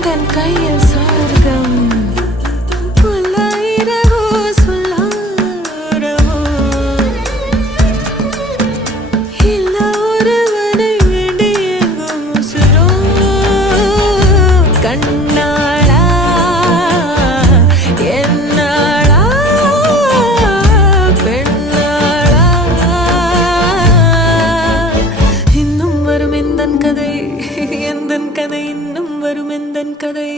எந்தன் கையில் சொர்க்கம் புல்லாயிரவோ சொல்லாரவோ இல்ல ஒருவனை வேண்டி எங்கும் உசுரோ கண்ணாளா என்னாளா பெண்ணாளா இன்னும் வரும் எந்தன் கதை எந்தன் கதை இன்னும் வரும் எந்தன் கதை